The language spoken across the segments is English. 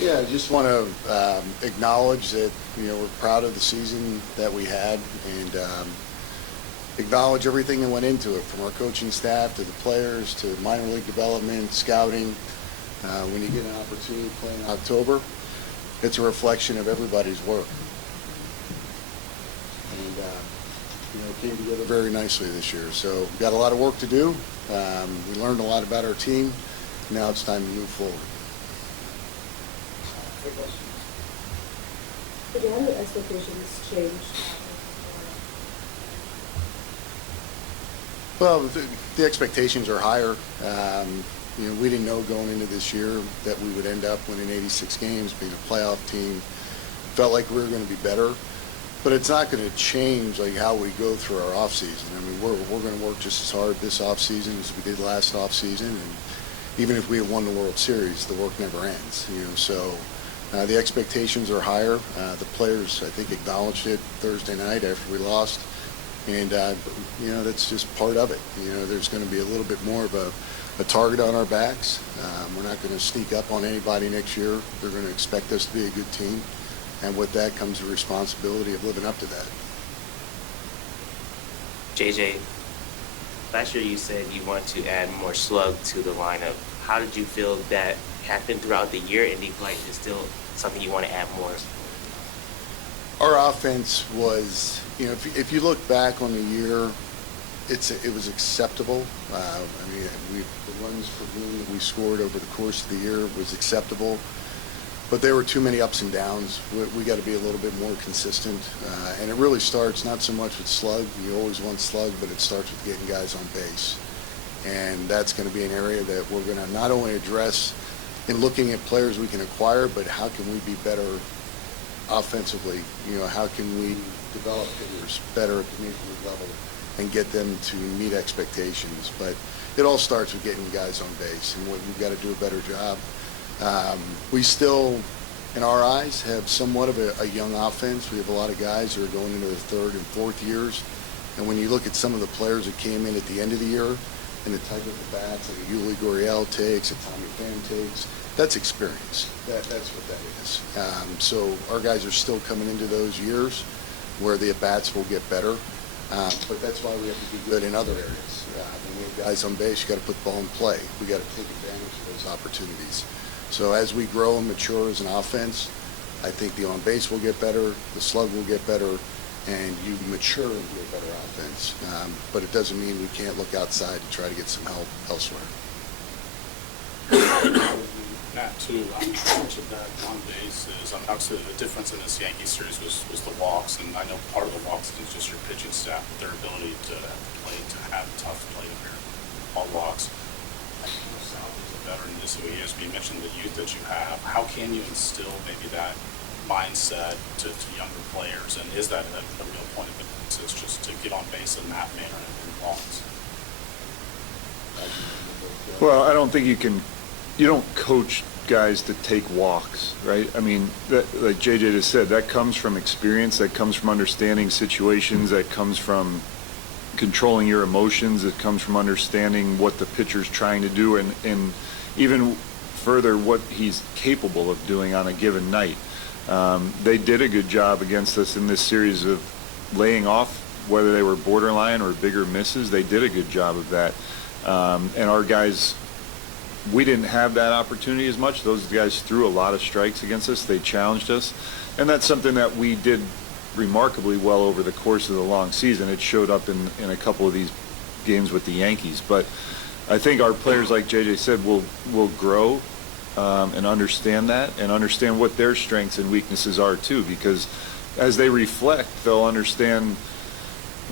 Yeah, I just want to acknowledge that, we're proud of the season that we had, and acknowledge everything that went into it, from our coaching staff to the players to minor league development, scouting. When you get an opportunity to play in October, it's a reflection of everybody's work. And, it came together very nicely this year. So we've got a lot of work to do. We learned a lot about our team. Now it's time to move forward. How did expectations change? Well, the expectations are higher. We didn't know going into this year that we would end up winning 86 games, being a playoff team. Felt like we were going to be better, but it's not going to change like how we go through our offseason. I mean, we're going to work just as hard this offseason as we did last offseason, and even if we had won the World Series, the work never ends. So the expectations are higher. The players, I think, acknowledged it Thursday night after we lost, and that's just part of it. There's going to be a little bit more of a target on our backs. We're not going to sneak up on anybody next year. They're going to expect us to be a good team, and with that comes the responsibility of living up to that. JJ, last year you said you want to add more slug to the lineup. How did you feel that happened throughout the year, and do you feel like it's still something you want to add more? Our offense was, if you look back on the year, it was acceptable. The runs per game that we scored over the course of the year was acceptable, but there were too many ups and downs. We got to be a little bit more consistent, and it really starts not so much with slug. You always want slug, but it starts with getting guys on base, and that's going to be an area that we're going to not only address in looking at players we can acquire, but how can we be better offensively? How can we develop hitters better at the major league level and get them to meet expectations? But it all starts with getting guys on base, and we've got to do a better job. We still, in our eyes, have somewhat of a young offense. We have a lot of guys who are going into their third and fourth years, and when you look at some of the players that came in at the end of the year and the type of bats that a Yuli Gurriel takes, a Tommy Pham takes, that's experience. That's what that is. So our guys are still coming into those years where the at-bats will get better. But that's why we have to be good in other areas. When we have guys on base, you got to put the ball in play. We got to take advantage of those opportunities. So as we grow and mature as an offense, I think the on base will get better, the slug will get better, and you mature into a better offense. But it doesn't mean we can't look outside to try to get some help elsewhere. Matt, too, how much of that on base is, obviously the difference in this Yankee series was the walks, and I know part of the walks is just your pitching staff, their ability to have tough play here, all walks. I think South is a veteran in this years, but you mentioned the youth that you have. How can you instill maybe that mindset to younger players, and is that a real point of emphasis just to get on base in that manner in walks? Well, I don't think you don't coach guys to take walks, right? I mean, like JJ just said, that comes from experience, that comes from understanding situations, that comes from controlling your emotions, it comes from understanding what the pitcher's trying to do, and even further what he's capable of doing on a given night. They did a good job against us in this series of laying off, whether they were borderline or bigger misses. They did a good job of that. And our guys, we didn't have that opportunity as much. Those guys threw a lot of strikes against us. They challenged us. And that's something that we did remarkably well over the course of the long season. It showed up in a couple of these games with the Yankees. But I think our players, like JJ said, will grow and understand that and understand what their strengths and weaknesses are too, because as they reflect, they'll understand,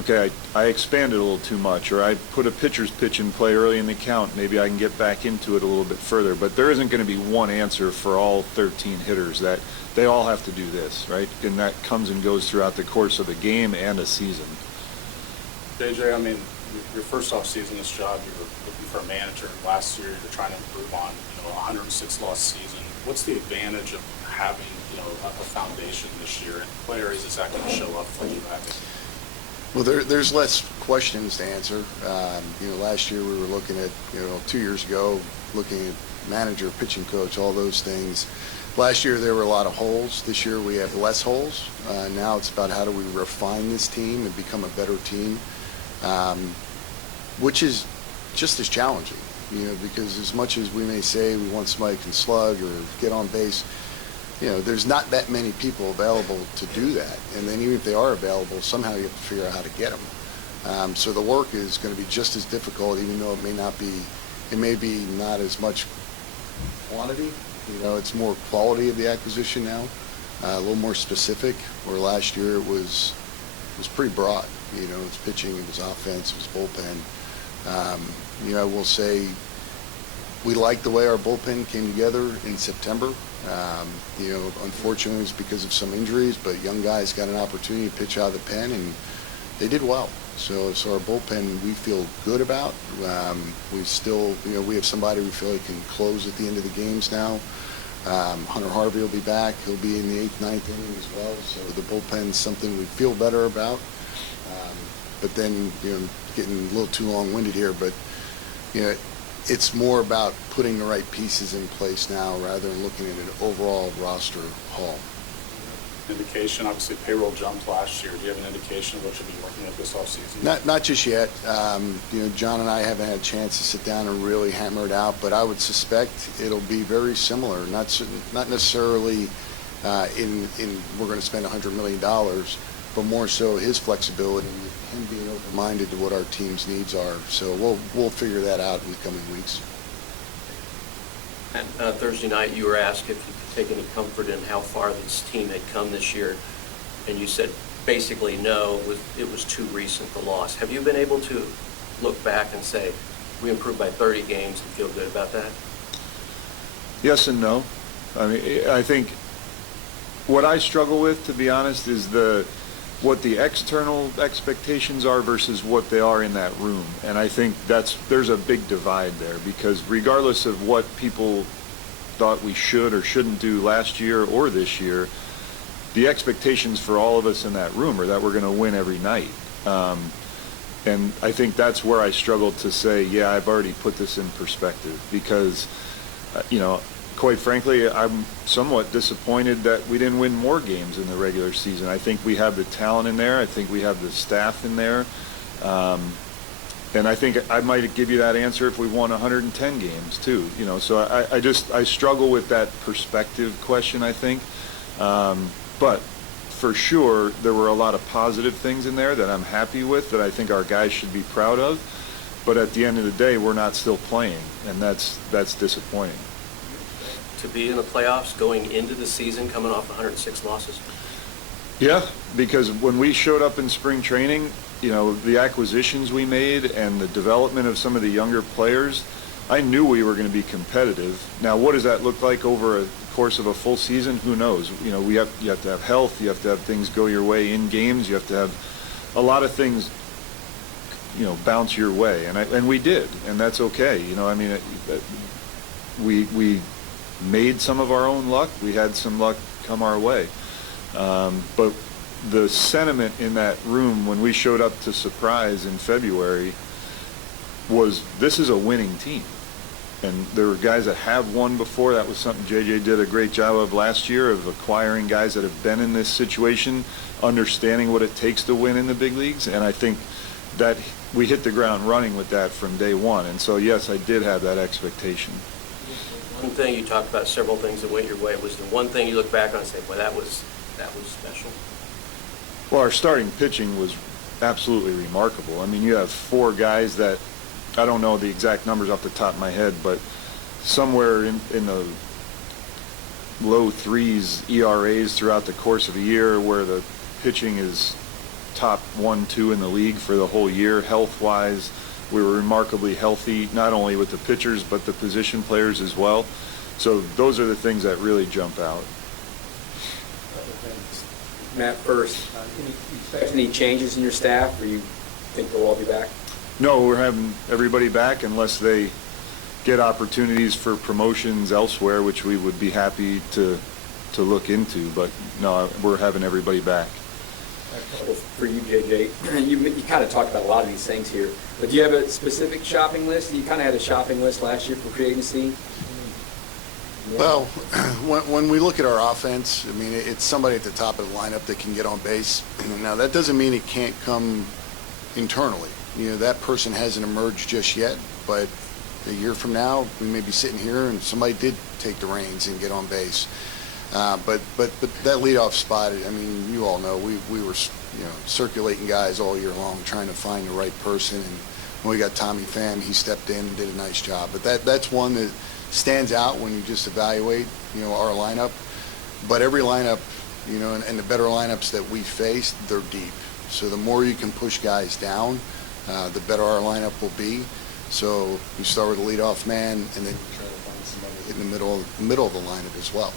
okay, I expanded a little too much, or I put a pitcher's pitch in play early in the count. Maybe I can get back into it a little bit further. But there isn't going to be one answer for all 13 hitters. That they all have to do this, right? And that comes and goes throughout the course of a game and a season. JJ, I mean, your first off-season, this job, you were looking for a manager. Last year, you're trying to improve on, a 106-loss season. What's the advantage of having, a foundation this year? And what areas is that going to show up for you at? Well, there's less questions to answer. Last year we were looking at, 2 years ago, looking at manager, pitching coach, all those things. Last year there were a lot of holes. This year we have less holes. Now it's about how do we refine this team and become a better team, which is just as challenging, because as much as we may say we want somebody who can slug or get on base, there's not that many people available to do that. And then even if they are available, somehow you have to figure out how to get them. So the work is going to be just as difficult, even though it may be not as much quantity. It's more quality of the acquisition now, a little more specific, where last year it was pretty broad. It was pitching, it was offense, it was bullpen. I will say we like the way our bullpen came together in September. Unfortunately, it was because of some injuries, but young guys got an opportunity to pitch out of the pen, and they did well. So our bullpen we feel good about. We still, we have somebody we feel like can close at the end of the games now. Hunter Harvey will be back. He'll be in the 8th, 9th inning as well. So the bullpen's something we feel better about. But then, getting a little too long-winded here, but, it's more about putting the right pieces in place now rather than looking at an overall roster haul. Indication, obviously payroll jumped last year. Do you have an indication of what you'll be working with this offseason? Not just yet. John and I haven't had a chance to sit down and really hammer it out, but I would suspect it'll be very similar. Not necessarily in we're going to spend $100 million, but more so his flexibility, him being open-minded to what our team's needs are. So we'll figure that out in the coming weeks. And Thursday night, you were asked if you could take any comfort in how far this team had come this year, and you said basically no, it was too recent, the loss. Have you been able to look back and say, we improved by 30 games and feel good about that? Yes and no. I mean, I think what I struggle with, to be honest, is what the external expectations are versus what they are in that room. And I think there's a big divide there, because regardless of what people thought we should or shouldn't do last year or this year, the expectations for all of us in that room are that we're going to win every night. And I think that's where I struggled to say, yeah, I've already put this in perspective, because, quite frankly, I'm somewhat disappointed that we didn't win more games in the regular season. I think we have the talent in there. I think we have the staff in there. And I think I might give you that answer if we won 110 games too. So I struggle with that perspective question, I think. But for sure, there were a lot of positive things in there that I'm happy with, that I think our guys should be proud of. But at the end of the day, we're not still playing, and that's disappointing. To be in the playoffs going into the season, coming off 106 losses? Yeah, because when we showed up in spring training, the acquisitions we made and the development of some of the younger players, I knew we were going to be competitive. Now, what does that look like over a course of a full season? Who knows? You have to have health, you have to have things go your way in games, you have to have a lot of things, bounce your way, and we did, and that's okay. We made some of our own luck. We had some luck come our way. But the sentiment in that room when we showed up to Surprise in February was, this is a winning team. And there were guys that have won before. That was something J.J. did a great job of last year, of acquiring guys that have been in this situation, understanding what it takes to win in the big leagues. And I think that we hit the ground running with that from day one. And so, yes, I did have that expectation. One thing, you talked about several things that went your way. Was the one thing you look back on and say, well, that was special? Well, our starting pitching was absolutely remarkable. I mean, you have 4 guys that, I don't know the exact numbers off the top of my head, but somewhere in the low 3s ERAs throughout the course of a year, where the pitching is top 1, 2 in the league for the whole year, health-wise. We were remarkably healthy, not only with the pitchers, but the position players as well. So those are the things that really jump out. Matt, first, you expect any changes in your staff, or you think they'll all be back? No, we're having everybody back unless they get opportunities for promotions elsewhere, which we would be happy to look into. But no, we're having everybody back. A couple for you, J.J. You kind of talked about a lot of these things here, but do you have a specific shopping list? You kind of had a shopping list last year for free agency. Well, when we look at our offense, I mean, it's somebody at the top of the lineup that can get on base. Now, that doesn't mean it can't come internally. You know, that person hasn't emerged just yet, but a year from now, we may be sitting here and somebody did take the reins and get on base. But that leadoff spot, I mean, you all know, we were, you know, circulating guys all year long trying to find the right person. And when we got Tommy Pham, he stepped in and did a nice job. But that's one that stands out when you just evaluate, you know, our lineup. But every lineup, you know, and the better lineups that we faced, they're deep. So the more you can push guys down, the better our lineup will be. So you start with a leadoff man, and then you try to find somebody in the middle of the lineup as well.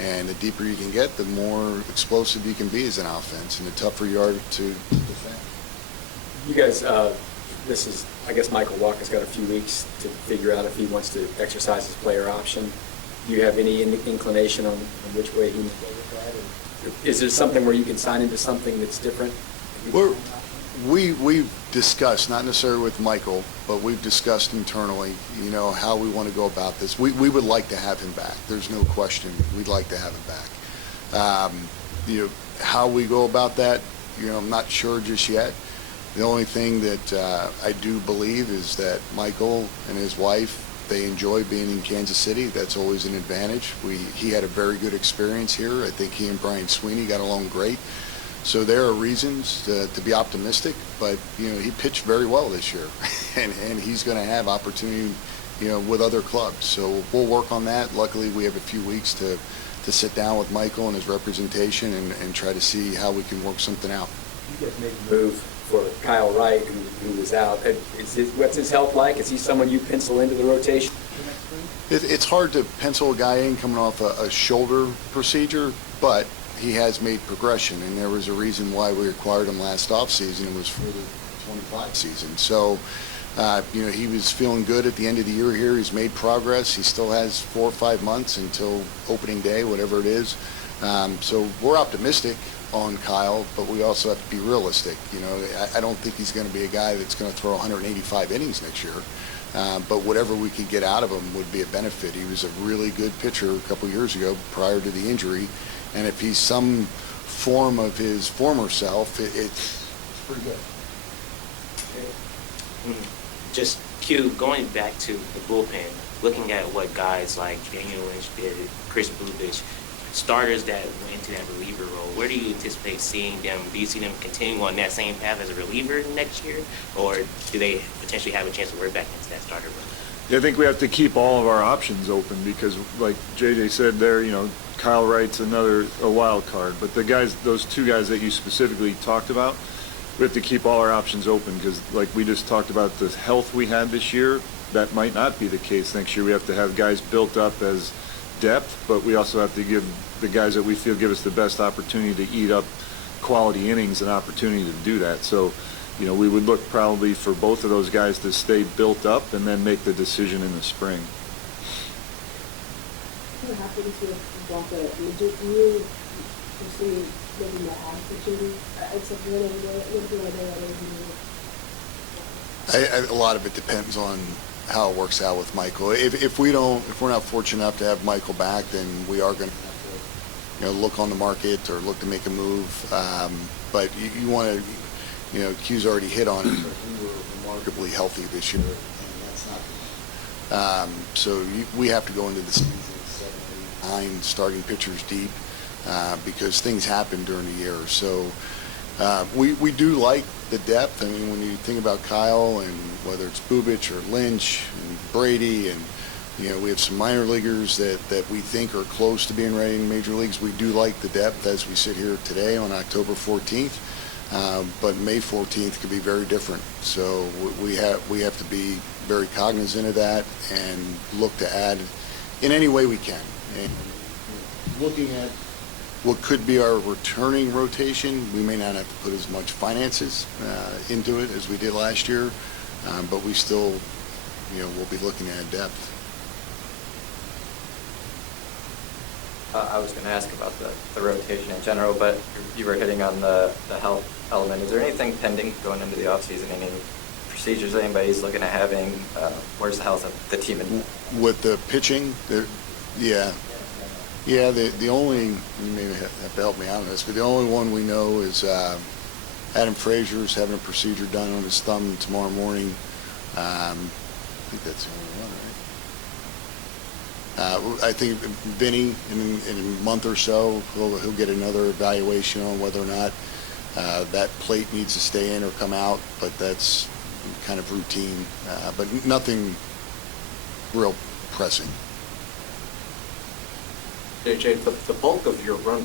And the deeper you can get, the more explosive you can be as an offense, and the tougher you are to defend. You guys, this is, I guess Michael Walker's got a few weeks to figure out if he wants to exercise his player option. Do you have any inclination on which way he may go with that? Or is there something where you can sign into something that's different? We've discussed, not necessarily with Michael, but we've discussed internally, you know, how we want to go about this. We would like to have him back. There's no question. We'd like to have him back. You know, how we go about that, you know, I'm not sure just yet. The only thing that I do believe is that Michael and his wife, they enjoy being in Kansas City. That's always an advantage. He had a very good experience here. I think he and Brian Sweeney got along great. So there are reasons to be optimistic, but, you know, he pitched very well this year, and he's going to have opportunity, you know, with other clubs. So we'll work on that. Luckily, we have a few weeks to sit down with Michael and his representation and try to see how we can work something out. You guys made the move for Kyle Wright, who was out. What's his health like? Is he someone you pencil into the rotation? It's hard to pencil a guy in coming off a shoulder procedure, but he has made progression, and there was a reason why we acquired him last offseason. It was for the 25 season. So, you know, he was feeling good at the end of the year here. He's made progress. He still has 4 or 5 months until opening day, whatever it is. So we're optimistic on Kyle, but we also have to be realistic. You know, I don't think he's going to be a guy that's going to throw 185 innings next year. But whatever we could get out of him would be a benefit. He was a really good pitcher a couple years ago prior to the injury. And if he's some form of his former self, it's pretty good. Just Q, going back to the bullpen, looking at what guys like Daniel Lynch did, Chris Bubich, starters that went into that reliever role, where do you anticipate seeing them? Do you see them continue on that same path as a reliever next year, or do they potentially have a chance to work back into that starter role? I think we have to keep all of our options open because, like JJ said there, you know, Kyle Wright's a wild card. But the guys, those two guys that you specifically talked about, we have to keep all our options open because, like we just talked about, the health we had this year, that might not be the case next year. We have to have guys built up as depth, but we also have to give the guys that we feel give us the best opportunity to eat up quality innings an opportunity to do that. So, you know, we would look probably for both of those guys to stay built up and then make the decision in the spring. What happens with Walker? Do you foresee maybe not add pitching? Except what do I know? A lot of it depends on how it works out with Michael. If we're not fortunate enough to have Michael back, then we are going to have to, you know, look on the market or look to make a move. But you want to, you know, Q's already hit on it. We were remarkably healthy this year, and that's not. So we have to go into the season 7, 8, 9 starting pitchers deep because things happen during the year. So we do like the depth. I mean, when you think about Kyle and whether it's Bubich or Lynch and Brady, and you know, we have some minor leaguers that we think are close to being ready in major leagues. We do like the depth as we sit here today on October 14th. But May 14th could be very different. So we have to be very cognizant of that and look to add in any way we can. And looking at what could be our returning rotation, we may not have to put as much finances into it as we did last year, but we still, you know, we'll be looking at depth. I was going to ask about the rotation in general, but you were hitting on the health element. Is there anything pending going into the offseason? Any procedures anybody's looking at having? Where's the health of the team? With the pitching, Yeah. Yeah, the only, you may have to help me out on this, but the only one we know is Adam Frazier's having a procedure done on his thumb tomorrow morning. I think that's the only one, right? I think Vinny, in a month or so, he'll get another evaluation on whether or not that plate needs to stay in or come out, but that's kind of routine, but nothing real pressing. J.J., the bulk of your run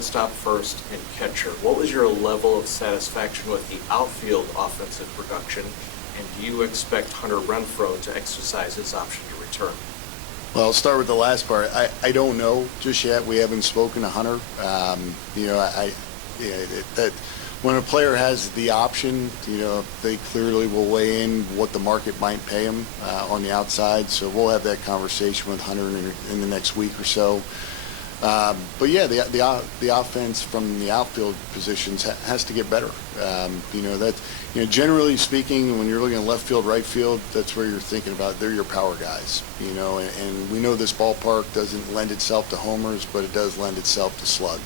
stop first and catcher, what was your level of satisfaction with the outfield offensive production, and do you expect Hunter Renfroe to exercise his option to return? Well, I'll start with the last part. I don't know just yet. We haven't spoken to Hunter. That when a player has the option, they clearly will weigh in what the market might pay him on the outside. So we'll have that conversation with Hunter in the next week or so. But yeah, the offense from the outfield positions has to get better. Generally speaking, when you're looking at left field, right field, that's where you're thinking about. They're your power guys, and we know this ballpark doesn't lend itself to homers, but it does lend itself to slug.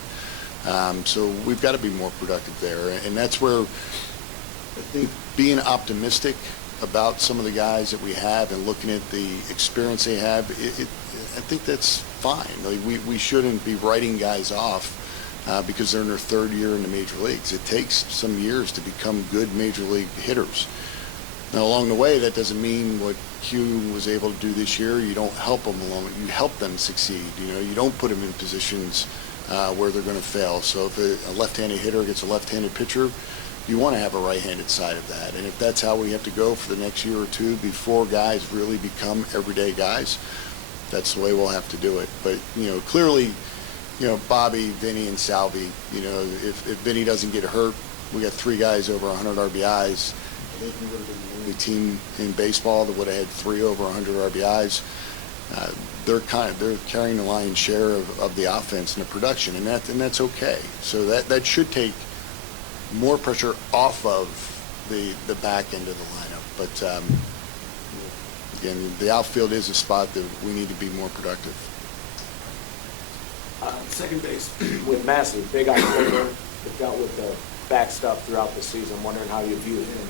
So we've got to be more productive there, and that's where I think being optimistic about some of the guys that we have and looking at the experience they have, I think that's fine. Like we shouldn't be writing guys off because they're in their third year in the major leagues. It takes some years to become good major league hitters. Now, along the way, that doesn't mean what Q was able to do this year. You don't help them along. You help them succeed. You don't put them in positions where they're going to fail. So if a left-handed hitter gets a left-handed pitcher, you want to have a right-handed side of that. And if that's how we have to go for the next year or two before guys really become everyday guys, that's the way we'll have to do it. But, clearly, Bobby, Vinny, and Salvi, if Vinny doesn't get hurt, we got three guys over 100 RBIs. I think we would have been the only team in baseball that would have had three over 100 RBIs. They're carrying the lion's share of the offense and the production, and that's okay. So that should take more pressure off of the back end of the lineup. But again, the outfield is a spot that we need to be more productive. Second base with Massey, big October, dealt with the back stuff throughout the season. Wondering how you view him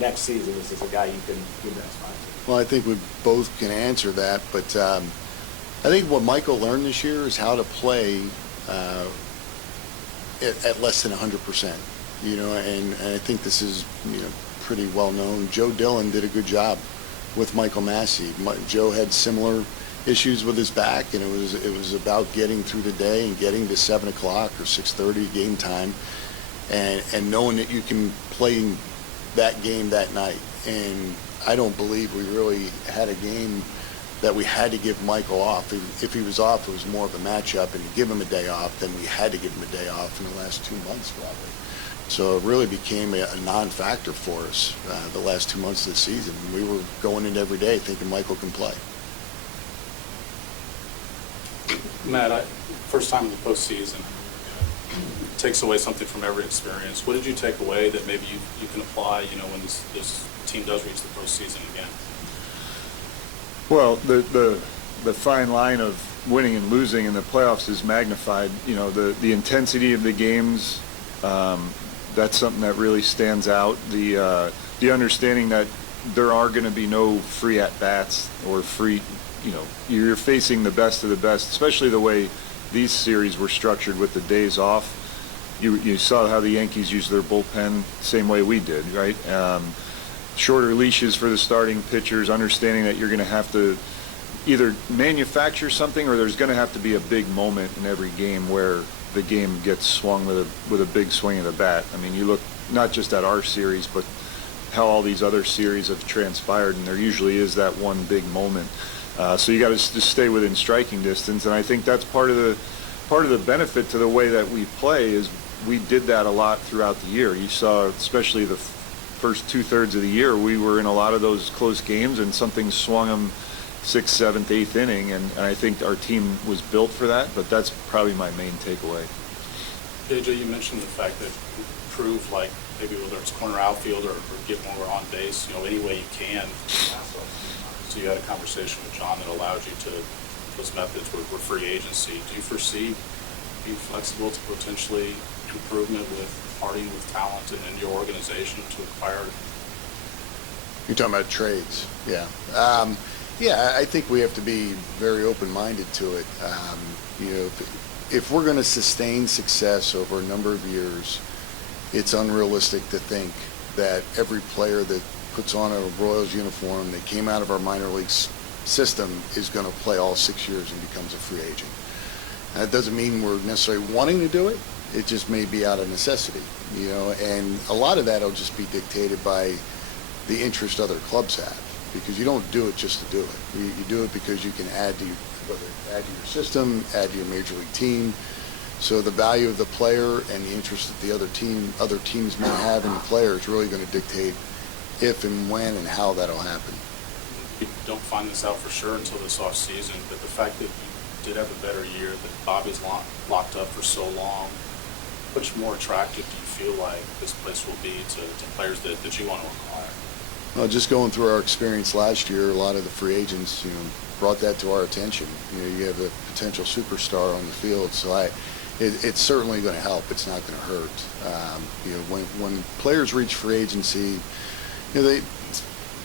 next season. This is a guy you can give that spot to. Well, I think we both can answer that, but I think what Michael learned this year is how to play at less than 100%. And I think this is pretty well known. Joe Dillon did a good job with Michael Massey. Joe had similar issues with his back, and it was about getting through the day and getting to 7 o'clock or 6:30 game time, and knowing that you can play that game that night. And I don't believe we really had a game that we had to give Michael off. If he was off, it was more of a matchup, and to give him a day off, then we had to give him a day off in the last 2 months probably. So it really became a non-factor for us the last 2 months of the season. We were going into every day thinking Michael can play. Matt, first time in the postseason, takes away something from every experience. What did you take away that maybe you can apply, when this team does reach the postseason again? Well, the fine line of winning and losing in the playoffs is magnified. The intensity of the games, that's something that really stands out. The understanding that there are going to be no free at-bats or free, you're facing the best of the best, especially the way these series were structured with the days off. You saw how the Yankees used their bullpen, same way we did, right? Shorter leashes for the starting pitchers, understanding that you're going to have to either manufacture something or there's going to have to be a big moment in every game where the game gets swung with a big swing of the bat. I mean, you look not just at our series, but how all these other series have transpired, and there usually is that one big moment. So you got to just stay within striking distance, and I think that's part of the benefit to the way that we play is we did that a lot throughout the year. You saw, especially the first 2/3 of the year, we were in a lot of those close games, and something swung them 6th, 7th, 8th inning, and I think our team was built for that. But that's probably my main takeaway. J.J., you mentioned the fact that you prove, like, maybe whether it's corner outfield or get more on base, any way you can. So you had a conversation with John that allowed you to those methods were free agency. Do you foresee being flexible to potentially improvement with parting with talent in your organization to acquire? You're talking about trades, yeah. Yeah, I think we have to be very open-minded to it. You know, if we're going to sustain success over a number of years, it's unrealistic to think that every player that puts on a Royals uniform that came out of our minor league system is going to play all 6 years and becomes a free agent. That doesn't mean we're necessarily wanting to do it. It just may be out of necessity, you know, and a lot of that will just be dictated by the interest other clubs have, because you don't do it just to do it. You do it because you can add to your system, add to your major league team. So the value of the player and the interest that the other teams may have in the player is really going to dictate if and when and how that'll happen. You don't find this out for sure until this offseason, but the fact that you did have a better year, that Bobby's locked up for so long, how much more attractive do you feel like this place will be to players that you want to acquire? Well, just going through our experience last year, a lot of the free agents, you know, brought that to our attention. You know, you have a potential superstar on the field, so it's certainly going to help. It's not going to hurt. You know, when players reach free agency, you know,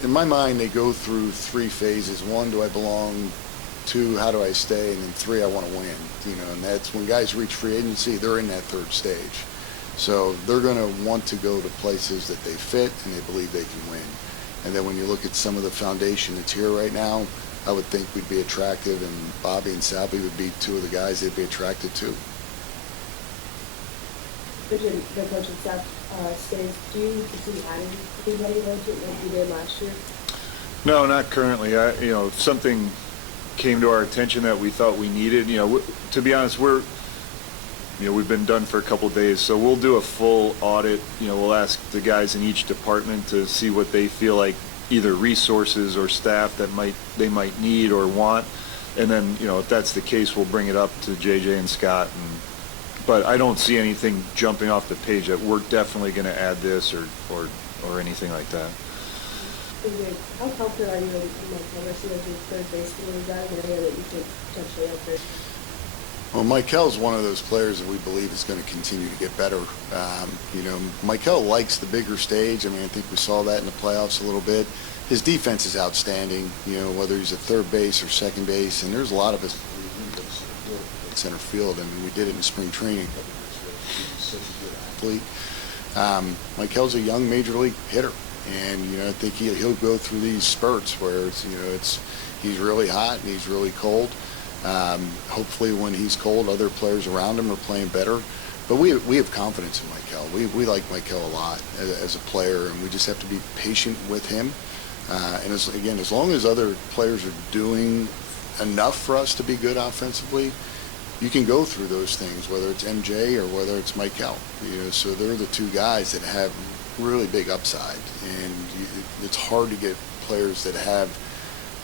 in my mind, they go through three phases. One, do I belong? Two, how do I stay? And then three, I want to win. You know, and that's when guys reach free agency, they're in that third stage. So they're going to want to go to places that they fit and they believe they can win. And then when you look at some of the foundation that's here right now, I would think we'd be attractive, and Bobby and Salvi would be two of the guys they'd be attracted to. The coaching staff stays. Do you foresee adding anybody like you did last year? No, not currently. You know, if something came to our attention that we thought we needed, you know, to be honest, we've been done for a couple of days, so we'll do a full audit. You know, we'll ask the guys in each department to see what they feel like, either resources or staff that they might need or want, and then, you know, if that's the case, we'll bring it up to JJ and Scott. But I don't see anything jumping off the page that we're definitely going to add this or anything like that. How confident are you in Mike Mercy as your third baseman guy in an area that you could potentially upgrade? Well, Mikel's one of those players that we believe is going to continue to get better. You know, Mikel likes the bigger stage. I mean, I think we saw that in the playoffs a little bit. His defense is outstanding, you know, whether he's at third base or second base, and there's a lot of us at center field. I mean, we did it in spring training. He's such a good athlete. Mikel's a young major league hitter, and, you know, I think he'll go through these spurts where it's, you know, he's really hot and he's really cold. Hopefully when he's cold, other players around him are playing better. But we have confidence in Mikel. We like Mikel a lot as a player, and we just have to be patient with him. And as long as other players are doing enough for us to be good offensively, you can go through those things, whether it's MJ or whether it's Mikel. You know, so they're the two guys that have really big upside, and it's hard to get players that have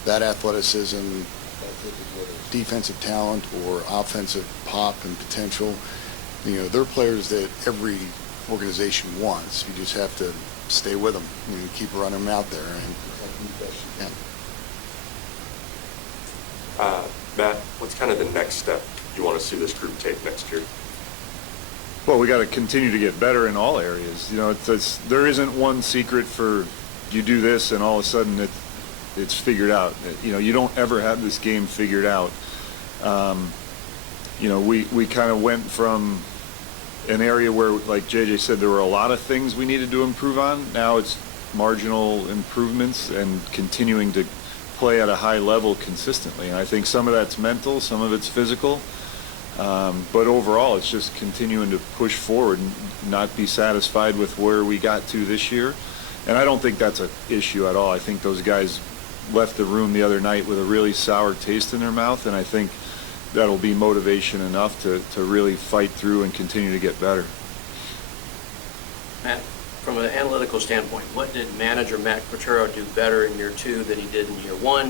that athleticism, defensive talent or offensive pop and potential. You know, they're players that every organization wants. You just have to stay with them and keep running them out there and protect them the best you can. Matt, what's kind of the next step you want to see this group take next year? Well, we got to continue to get better in all areas. You know, there isn't one secret for you do this and all of a sudden it's figured out. You know, you don't ever have this game figured out. You know, we kind of went from an area where, like JJ said, there were a lot of things we needed to improve on. Now it's marginal improvements and continuing to play at a high level consistently. And I think some of that's mental, some of it's physical. But overall, it's just continuing to push forward and not be satisfied with where we got to this year. And I don't think that's an issue at all. I think those guys left the room the other night with a really sour taste in their mouth, and I think that'll be motivation enough to really fight through and continue to get better. Matt, from an analytical standpoint, what did manager Matt Quatraro do better in year 2 than he did in year 1,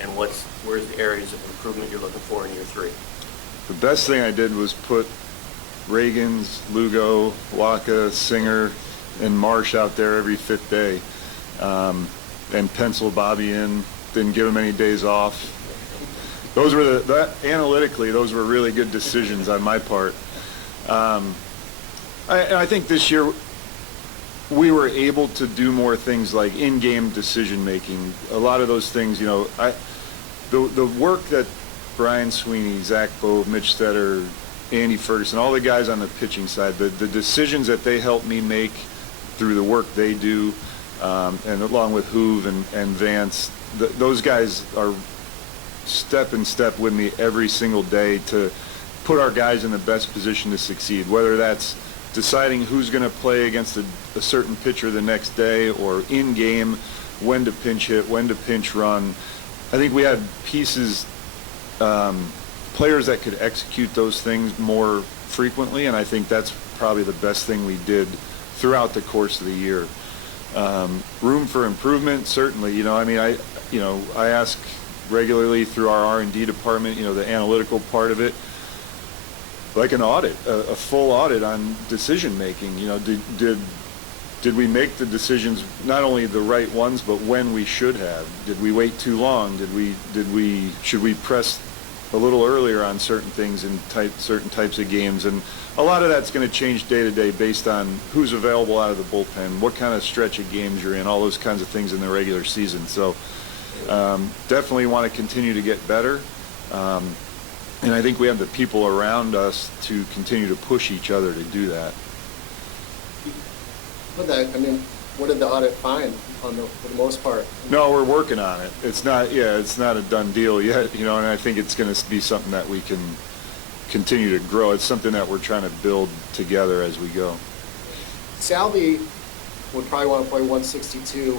and where's the areas of improvement you're looking for in year 3? The best thing I did was put Reagans, Lugo, Waka, Singer, and Marsh out there every 5th day, and pencil Bobby in, didn't give him any days off. those were analytically, those were really good decisions on my part. I think this year we were able to do more things like in-game decision-making. A lot of those things, you know, the work that Brian Sweeney, Zach Bove, Mitch Stetter, Andy Ferguson, all the guys on the pitching side, the decisions that they help me make through the work they do, and along with Hoove and Vance, those guys are step in step with me every single day to put our guys in the best position to succeed, whether that's deciding who's going to play against a certain pitcher the next day, or in game, when to pinch hit, when to pinch run. I think we had pieces, players that could execute those things more frequently, and I think that's probably the best thing we did throughout the course of the year. Room for improvement, certainly. You know, I mean, I ask regularly through our R&D department, you know, the analytical part of it, like an audit, a full audit on decision making. You know, did we make the decisions, not only the right ones, but when we should have? Did we wait too long? Should we press a little earlier on certain things in certain types of games? And a lot of that's going to change day to day based on who's available out of the bullpen, what kind of stretch of games you're in, all those kinds of things in the regular season. So definitely want to continue to get better. And I think we have the people around us to continue to push each other to do that. What did the audit find for the most part? No, we're working on it. It's not a done deal yet, you know, and I think it's going to be something that we can continue to grow. It's something that we're trying to build together as we go. Salvi would probably want to play 162.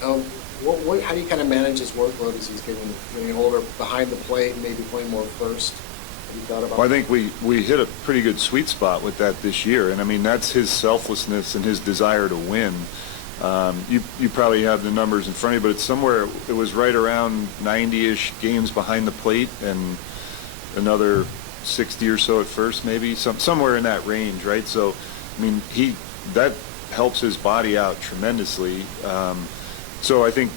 How do you kind of manage his workload as he's getting older, behind the plate, and maybe playing more first? Have you thought about I think we hit a pretty good sweet spot with that this year, and I mean, that's his selflessness and his desire to win. You probably have the numbers in front of you, but it's somewhere, it was right around 90-ish games behind the plate and another 60 or so at first, maybe somewhere in that range, right? So, I mean, that helps his body out tremendously. So I think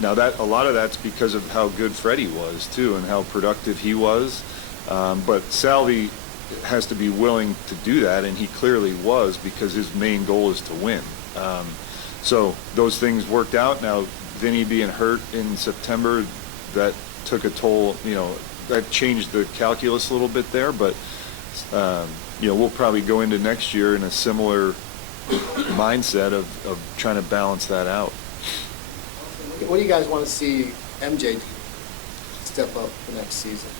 now that a lot of that's because of how good Freddie was too, and how productive he was. But Salvi has to be willing to do that, and he clearly was, because his main goal is to win. So those things worked out. Now Vinny being hurt in September, that took a toll. You know, that changed the calculus a little bit there. But you know, we'll probably go into next year in a similar mindset of trying to balance that out. What do you guys want to see MJ step up the next season?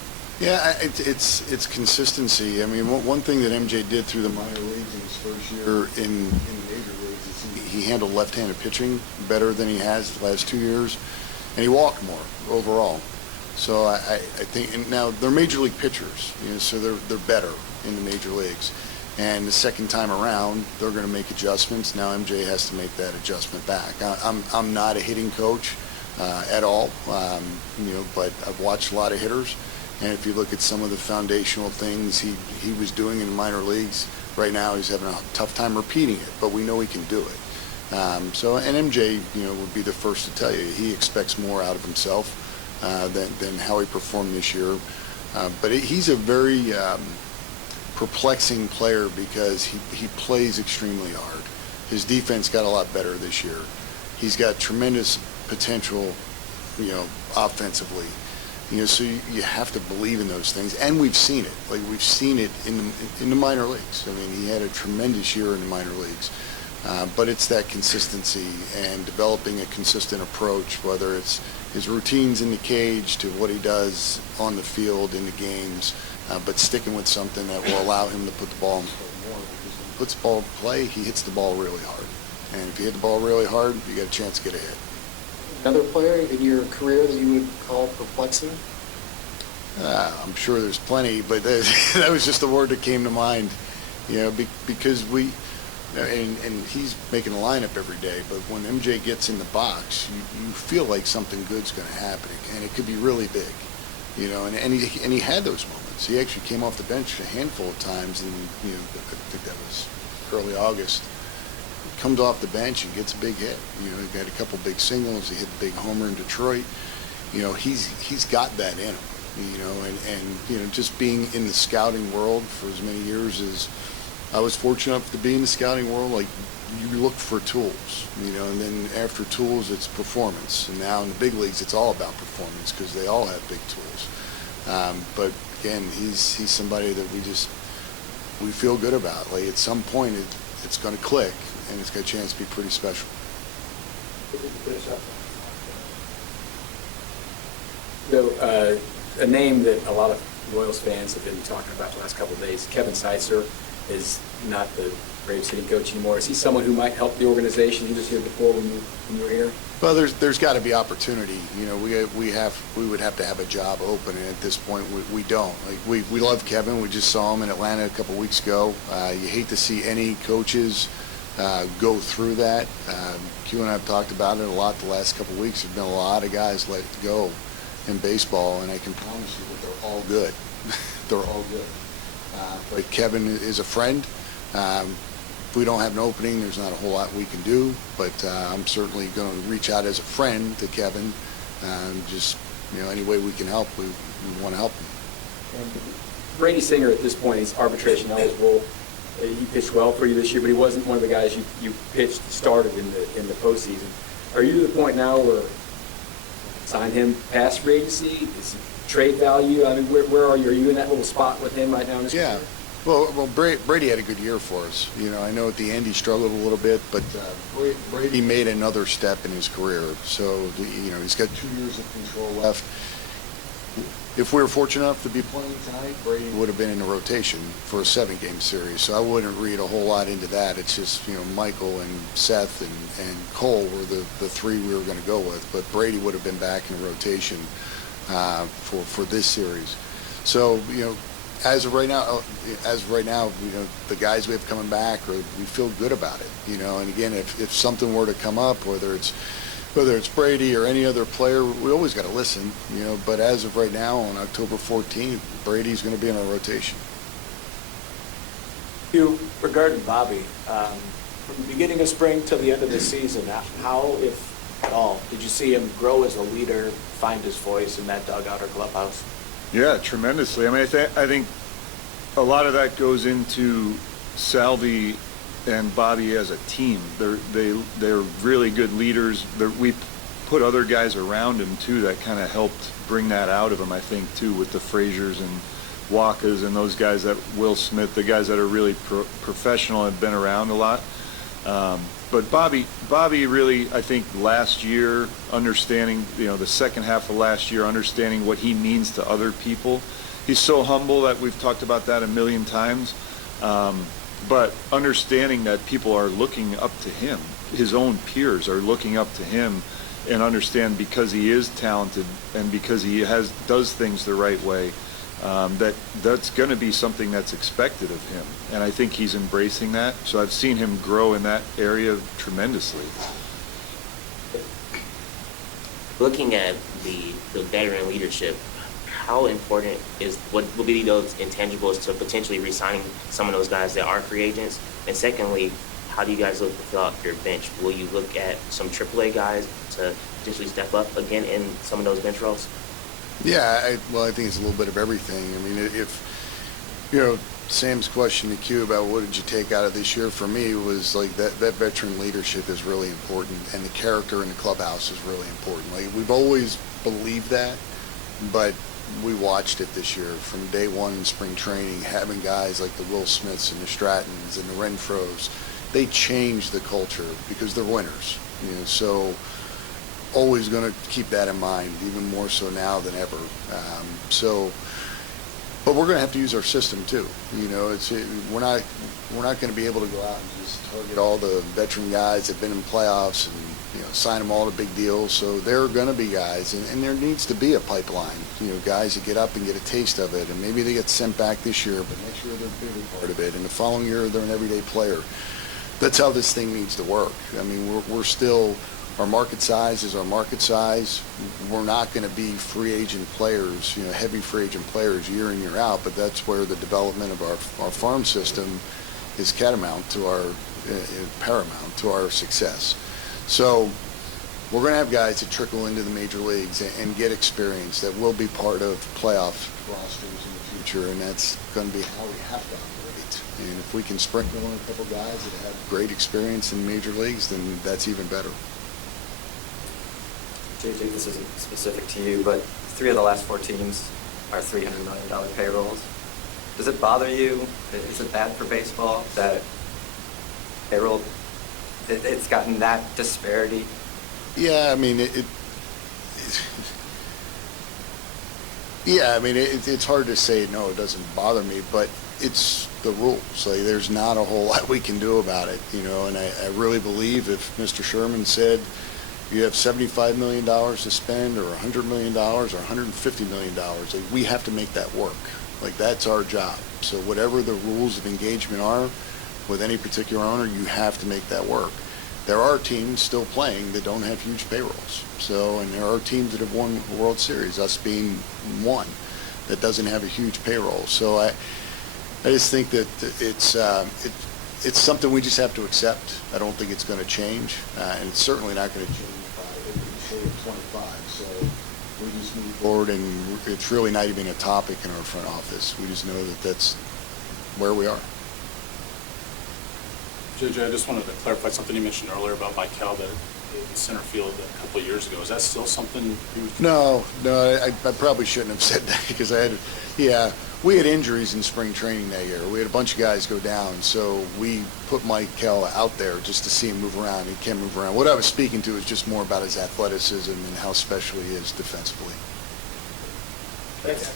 Yeah, it's consistency. I mean, one thing that MJ did through the minor leagues in his first year in the major leagues is he handled left-handed pitching better than he has the last 2 years, and he walked more overall. So I think, and now they're major league pitchers, you know, so they're better in the major leagues. And the second time around, they're going to make adjustments. Now MJ has to make that adjustment back. I'm not a hitting coach at all, you know, but I've watched a lot of hitters. And if you look at some of the foundational things he was doing in the minor leagues, right now he's having a tough time repeating it, but we know he can do it. And MJ, you know, would be the first to tell you he expects more out of himself than how he performed this year. But he's a very perplexing player because he plays extremely hard. His defense got a lot better this year. He's got tremendous potential, you know, offensively. You know, so you have to believe in those things, and we've seen it. Like, we've seen it in the minor leagues. I mean, he had a tremendous year in the minor leagues. But it's that consistency and developing a consistent approach, whether it's his routines in the cage to what he does on the field in the games, but sticking with something that will allow him to put the ball in play more. Because when he puts the ball in play, he hits the ball really hard. And if you hit the ball really hard, you got a chance to get a hit. Another player in your career that you would call perplexing? I'm sure there's plenty, but that was just the word that came to mind. You know, because and he's making a lineup every day, but when MJ gets in the box, you feel like something good's going to happen, and it could be really big. You know, and he had those moments. He actually came off the bench a handful of times, and you know, I think that was early August. Comes off the bench and gets a big hit. You know, he got a couple big singles. He hit a big homer in Detroit. You know, he's got that in him. and just being in the scouting world for as many years as I was fortunate enough to be in the scouting world, like you look for tools, and then after tools, it's performance. And now in the big leagues, it's all about performance because they all have big tools. But again, he's somebody that we feel good about. Like at some point, it's going to click, and it's got a chance to be pretty special. So, a name that a lot of Royals fans have been talking about the last couple of days, Kevin Seitzer is not the Braves hitting coach anymore. Is he someone who might help the organization? He was here before when you were here. Well, there's got to be opportunity. We would have to have a job open, and at this point, we don't. Like we love Kevin. We just saw him in Atlanta a couple weeks ago. You hate to see any coaches go through that. Q and I have talked about it a lot the last couple weeks. There's been a lot of guys let go in baseball, and I can promise you that they're all good. They're all good. But Kevin is a friend. If we don't have an opening, there's not a whole lot we can do, but I'm certainly going to reach out as a friend to Kevin. Just, any way we can help, we want to help him. And Brady Singer at this point is arbitration eligible. He pitched well for you this year, but he wasn't one of the guys you started in the postseason. Are you to the point now where sign him past free agency? Is he trade value? I mean, where are you? Are you in that little spot with him right now in his career? Well, Brady had a good year for us. I know at the end he struggled a little bit, but Brady made another step in his career. So, he's got 2 years of control left. If we were fortunate enough to be playing tonight, Brady would have been in the rotation for a 7-game series. So I wouldn't read a whole lot into that. It's just, Michael and Seth and Cole were the three we were going to go with. But Brady would have been back in the rotation for this series. So, as of right now, the guys we have coming back, we feel good about it. And again, if something were to come up, whether it's Brady or any other player, we always got to listen. But as of right now, on October 14th, Brady's going to be in our rotation. Regarding Bobby, from the beginning of spring till the end of the season, how, if at all, did you see him grow as a leader, find his voice in that dugout or clubhouse? Yeah, tremendously. I mean, I think a lot of that goes into Salvi and Bobby as a team. They're really good leaders. We put other guys around him too that kind of helped bring that out of him. I think too, with the Fraziers and Wakas and those guys, that Will Smith, the guys that are really professional, have been around a lot. But Bobby really, I think last year, understanding, the second half of last year, understanding what he means to other people. He's so humble that we've talked about that a million times. But understanding that people are looking up to him, his own peers are looking up to him, and understand because he is talented and because he does things the right way, that's going to be something that's expected of him. And I think he's embracing that. So I've seen him grow in that area tremendously. Looking at the veteran leadership, how important what will be those intangibles to potentially re-signing some of those guys that are free agents? And secondly, how do you guys look to fill out your bench? Will you look at some AAA guys to potentially step up again in some of those bench roles? Yeah, I think it's a little bit of everything. I mean, Sam's question to Q about what did you take out of this year, for me, was like that veteran leadership is really important, and the character in the clubhouse is really important. Like, we've always believed that, but we watched it this year from day one in spring training, having guys like the Will Smiths and the Strattons and the Renfros. They change the culture because they're winners. So always going to keep that in mind, even more so now than ever. But we're going to have to use our system too. We're not going to be able to go out and just target all the veteran guys that've been in playoffs and sign them all to big deals. So there are going to be guys, and there needs to be a pipeline. Guys that get up and get a taste of it, and maybe they get sent back this year, but next year they're a bigger part of it, and the following year they're an everyday player. That's how this thing needs to work. I mean, we're still. Our market size is our market size. We're not going to be free agent players, heavy free agent players year in, year out, but that's where the development of our farm system is paramount to our success. So we're going to have guys that trickle into the major leagues and get experience that will be part of playoff rosters in the future, and that's going to be how we have to operate. And if we can sprinkle in a couple guys that have great experience in major leagues, then that's even better. JJ, this isn't specific to you, but 3 of the last 4 teams are $300 million payrolls. Does it bother you? Is it bad for baseball that payroll, it's gotten that disparity? Yeah, I mean, it's hard to say, no, it doesn't bother me, but it's the rules. Like, there's not a whole lot we can do about it, you know, and I really believe if Mr. Sherman said you have $75 million to spend, or $100 million, or $150 million, like, we have to make that work. Like, that's our job. So whatever the rules of engagement are with any particular owner, you have to make that work. There are teams still playing that don't have huge payrolls. So, and there are teams that have won the World Series, us being one, that doesn't have a huge payroll. So I just think that it's something we just have to accept. I don't think it's going to change, and it's certainly not going to change by every of 25. So we just move forward, and it's really not even a topic in our front office. We just know that that's where we are. JJ, I just wanted to clarify something you mentioned earlier about Mike Cal, that in center field a couple of years ago. Is that still something you? No, I probably shouldn't have said that, because we had injuries in spring training that year. We had a bunch of guys go down, so we put Mike Cal out there just to see him move around. He can move around. What I was speaking to is just more about his athleticism and how special he is defensively. Thanks.